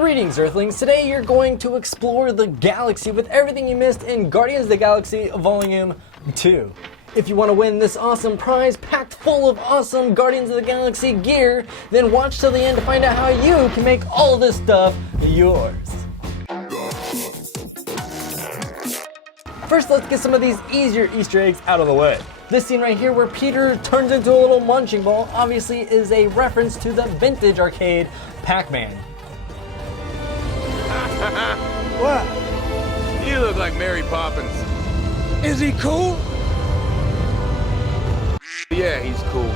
Greetings Earthlings, today you're going to explore the galaxy with everything you missed in Guardians of the Galaxy Volume 2. If you want to win this awesome prize packed full of awesome Guardians of the Galaxy gear, then watch till the end to find out how you can make all this stuff yours. First, let's get some of these easier Easter eggs out of the way. This scene right here where Peter turns into a little munching ball obviously is a reference to the vintage arcade Pac-Man. What? You look like Mary Poppins. Is he cool? Yeah, he's cool.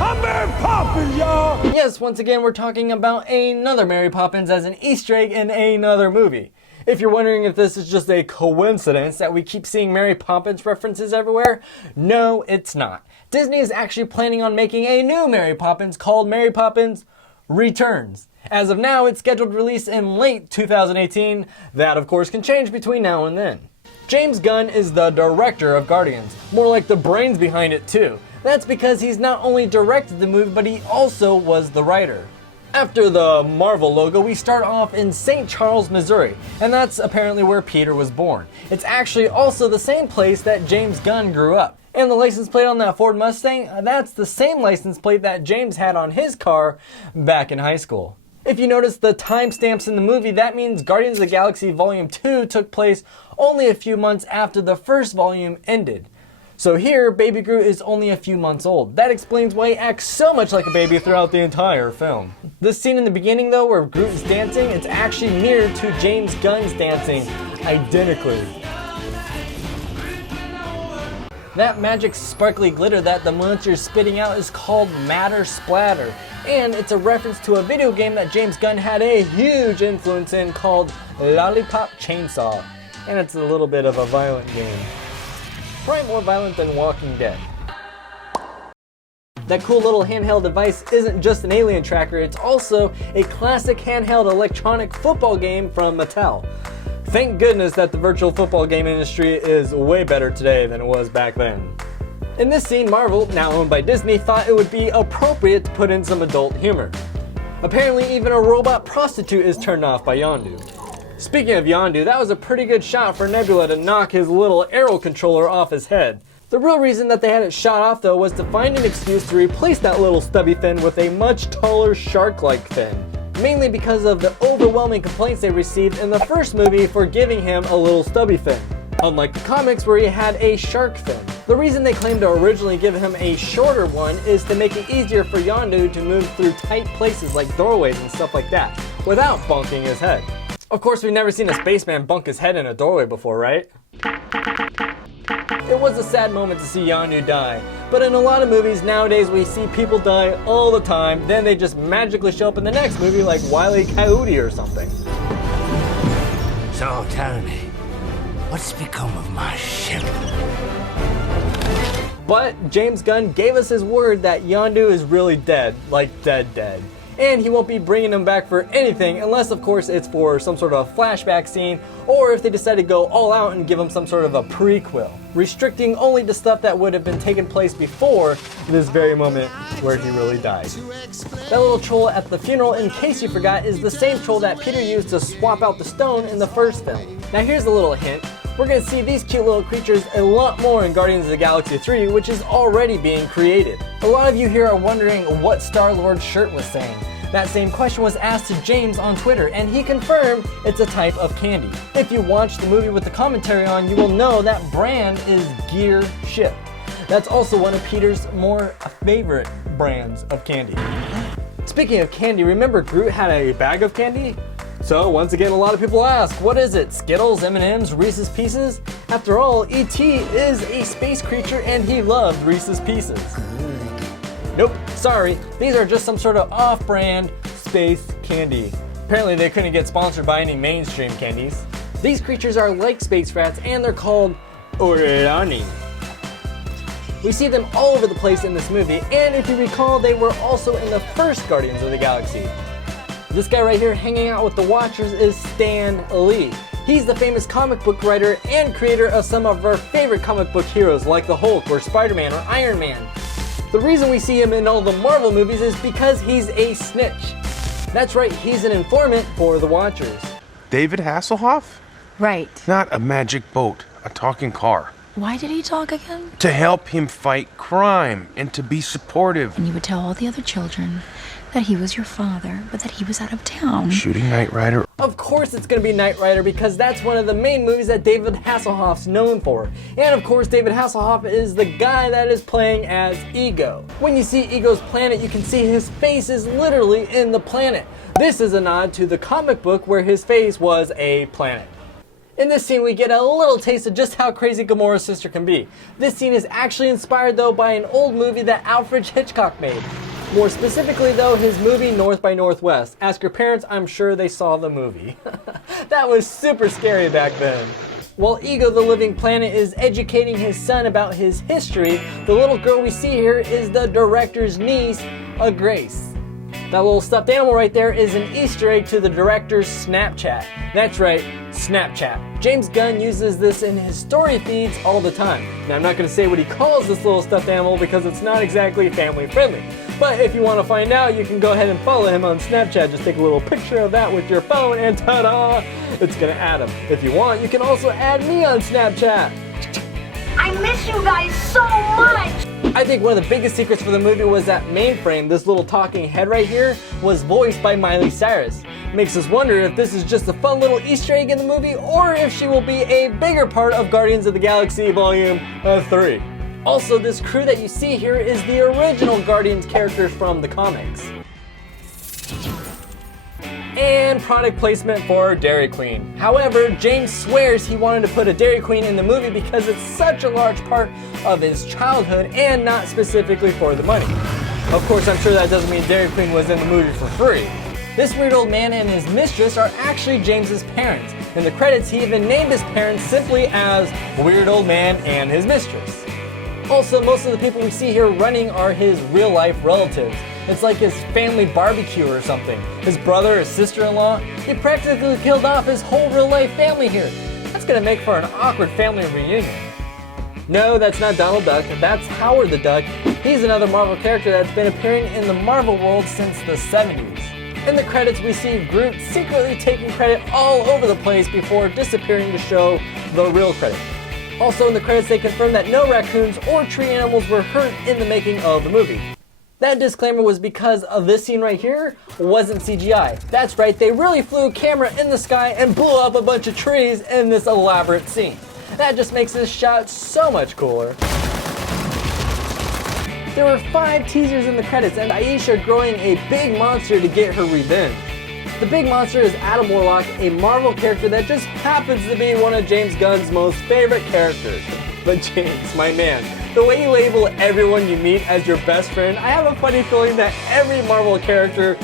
I'm Mary Poppins, y'all! Yes, once again we're talking about another Mary Poppins as an Easter egg in another movie. If you're wondering if this is just a coincidence that we keep seeing Mary Poppins references everywhere, no, it's not. Disney is actually planning on making a new Mary Poppins called Mary Poppins Returns. As of now, it's scheduled to release in late 2018. That, of course, can change between now and then. James Gunn is the director of Guardians, more like the brains behind it too. That's because he's not only directed the movie, but he also was the writer. After the Marvel logo, we start off in St. Charles, Missouri, and that's apparently where Peter was born. It's actually also the same place that James Gunn grew up. And the license plate on that Ford Mustang, that's the same license plate that James had on his car back in high school. If you notice the timestamps in the movie, that means Guardians of the Galaxy Volume 2 took place only a few months after the first volume ended. So here, Baby Groot is only a few months old. That explains why he acts so much like a baby throughout the entire film. This scene in the beginning though, where Groot is dancing, it's actually mirrored to James Gunn's dancing, identically. That magic sparkly glitter that the monster is spitting out is called Matter Splatter, and it's a reference to a video game that James Gunn had a huge influence in called Lollipop Chainsaw, and it's a little bit of a violent game. Probably more violent than Walking Dead. That cool little handheld device isn't just an alien tracker, it's also a classic handheld electronic football game from Mattel. Thank goodness that the virtual football game industry is way better today than it was back then. In this scene, Marvel, now owned by Disney, thought it would be appropriate to put in some adult humor. Apparently even a robot prostitute is turned off by Yondu. Speaking of Yondu, that was a pretty good shot for Nebula to knock his little arrow controller off his head. The real reason that they had it shot off though was to find an excuse to replace that little stubby fin with a much taller shark-like fin. Mainly because of the overwhelming complaints they received in the first movie for giving him a little stubby fin, unlike the comics where he had a shark fin. The reason they claimed to originally give him a shorter one is to make it easier for Yondu to move through tight places like doorways and stuff like that, without bonking his head. Of course, we've never seen a spaceman bunk his head in a doorway before, right? It was a sad moment to see Yondu die, but in a lot of movies nowadays we see people die all the time, then they just magically show up in the next movie like Wile E. Coyote or something. So tell me, what's become of my ship? But James Gunn gave us his word that Yondu is really dead, like dead. And he won't be bringing him back for anything unless of course it's for some sort of flashback scene, or if they decide to go all out and give him some sort of a prequel, restricting only to stuff that would have been taking place before this very moment where he really died. That little troll at the funeral, in case you forgot, is the same troll that Peter used to swap out the stone in the first film. Now here's a little hint. We're going to see these cute little creatures a lot more in Guardians of the Galaxy 3, which is already being created. A lot of you here are wondering what Star-Lord's shirt was saying. That same question was asked to James on Twitter, and he confirmed it's a type of candy. If you watched the movie with the commentary on, you will know that brand is Gear Ship. That's also one of Peter's more favorite brands of candy. Speaking of candy, remember Groot had a bag of candy? So once again, a lot of people ask, what is it? Skittles, M&Ms, Reese's Pieces? After all, E.T. is a space creature and he loved Reese's Pieces. Nope, sorry, these are just some sort of off-brand space candy. Apparently they couldn't get sponsored by any mainstream candies. These creatures are like space rats and they're called Orani. We see them all over the place in this movie, and if you recall, they were also in the first Guardians of the Galaxy. This guy right here hanging out with the Watchers is Stan Lee. He's the famous comic book writer and creator of some of our favorite comic book heroes like the Hulk or Spider-Man or Iron Man. The reason we see him in all the Marvel movies is because he's a snitch. That's right, he's an informant for the Watchers. David Hasselhoff? Right. Not a magic boat, a talking car. Why did he talk again? To help him fight crime and to be supportive. And you would tell all the other children that he was your father, but that he was out of town. Shooting Knight Rider. Of course it's going to be Knight Rider because that's one of the main movies that David Hasselhoff's known for. And of course David Hasselhoff is the guy that is playing as Ego. When you see Ego's planet, you can see his face is literally in the planet. This is a nod to the comic book where his face was a planet. In this scene, we get a little taste of just how crazy Gamora's sister can be. This scene is actually inspired, though, by an old movie that Alfred Hitchcock made. More specifically, though, his movie North by Northwest. Ask your parents, I'm sure they saw the movie. That was super scary back then. While Ego the Living Planet is educating his son about his history, the little girl we see here is the director's niece, Grace. That little stuffed animal right there is an Easter egg to the director's Snapchat. That's right, Snapchat. James Gunn uses this in his story feeds all the time. Now I'm not going to say what he calls this little stuffed animal because it's not exactly family friendly. But if you want to find out, you can go ahead and follow him on Snapchat. Just take a little picture of that with your phone and ta-da! It's going to add him. If you want, you can also add me on Snapchat. I miss you guys so much! I think one of the biggest secrets for the movie was that Mainframe, this little talking head right here, was voiced by Miley Cyrus. Makes us wonder if this is just a fun little Easter egg in the movie or if she will be a bigger part of Guardians of the Galaxy Volume 3. Also, this crew that you see here is the original Guardians characters from the comics. And product placement for Dairy Queen. However, James swears he wanted to put a Dairy Queen in the movie because it's such a large part of his childhood and not specifically for the money. Of course, I'm sure that doesn't mean Dairy Queen was in the movie for free. This weird old man and his mistress are actually James's parents. In the credits, he even named his parents simply as Weird Old Man and his mistress. Also, most of the people we see here running are his real-life relatives. It's like his family barbecue or something. His brother, his sister-in-law, he practically killed off his whole real-life family here. That's gonna make for an awkward family reunion. No, that's not Donald Duck, that's Howard the Duck. He's another Marvel character that's been appearing in the Marvel world since the 70s. In the credits, we see Groot secretly taking credit all over the place before disappearing to show the real credit. Also in the credits, they confirm that no raccoons or tree animals were hurt in the making of the movie. That disclaimer was because of this scene right here wasn't CGI. That's right, they really flew a camera in the sky and blew up a bunch of trees in this elaborate scene. That just makes this shot so much cooler. There were 5 teasers in the credits and Aisha growing a big monster to get her revenge. The big monster is Adam Warlock, a Marvel character that just happens to be one of James Gunn's most favorite characters. But James, my man, the way you label everyone you meet as your best friend, I have a funny feeling that every Marvel character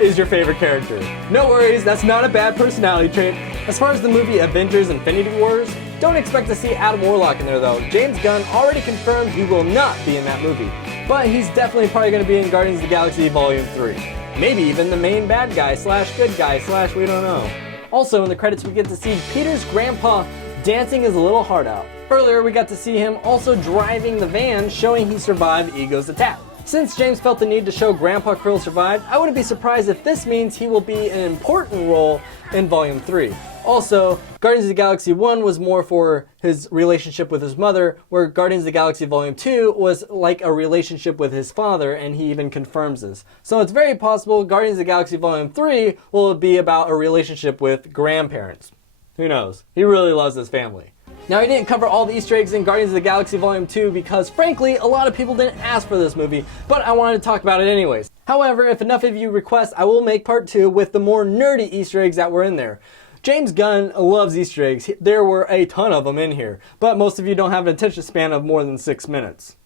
is your favorite character. No worries, that's not a bad personality trait. As far as the movie Avengers Infinity Wars, don't expect to see Adam Warlock in there though. James Gunn already confirmed he will not be in that movie. But he's definitely probably going to be in Guardians of the Galaxy Volume 3. Maybe even the main bad guy / good guy / we don't know. Also in the credits we get to see Peter's grandpa dancing his little heart out. Earlier we got to see him also driving the van, showing he survived Ego's attack. Since James felt the need to show Grandpa Krill survived, I wouldn't be surprised if this means he will be an important role in Volume 3. Also, Guardians of the Galaxy 1 was more for his relationship with his mother, where Guardians of the Galaxy Volume 2 was like a relationship with his father, and he even confirms this. So it's very possible Guardians of the Galaxy Volume 3 will be about a relationship with grandparents. Who knows? He really loves his family. Now, I didn't cover all the Easter eggs in Guardians of the Galaxy Volume 2 because, frankly, a lot of people didn't ask for this movie, but I wanted to talk about it anyways. However, if enough of you request, I will make part 2 with the more nerdy Easter eggs that were in there. James Gunn loves Easter eggs. There were a ton of them in here, but most of you don't have an attention span of more than 6 minutes.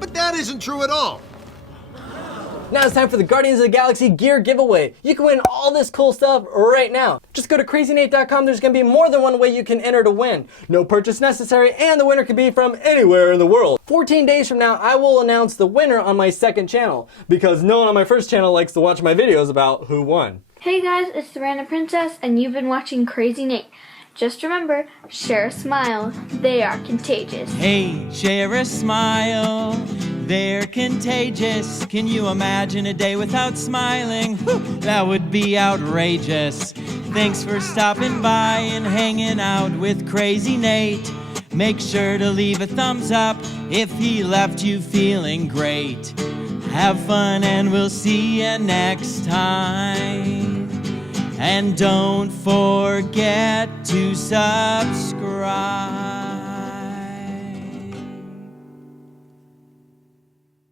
But that isn't true at all. Now it's time for the Guardians of the Galaxy gear giveaway. You can win all this cool stuff right now. Just go to CrazyNate.com. There's going to be more than one way you can enter to win. No purchase necessary, and the winner can be from anywhere in the world. 14 days from now, I will announce the winner on my second channel, because no one on my first channel likes to watch my videos about who won. Hey guys, it's the Random Princess, and you've been watching Crazy Nate. Just remember, share a smile. They are contagious. Hey, share a smile. They're contagious. Can you imagine a day without smiling? Whew, that would be outrageous. Thanks for stopping by and hanging out with Crazy Nate. Make sure to leave a thumbs up if he left you feeling great. Have fun and we'll see you next time. And don't forget to subscribe.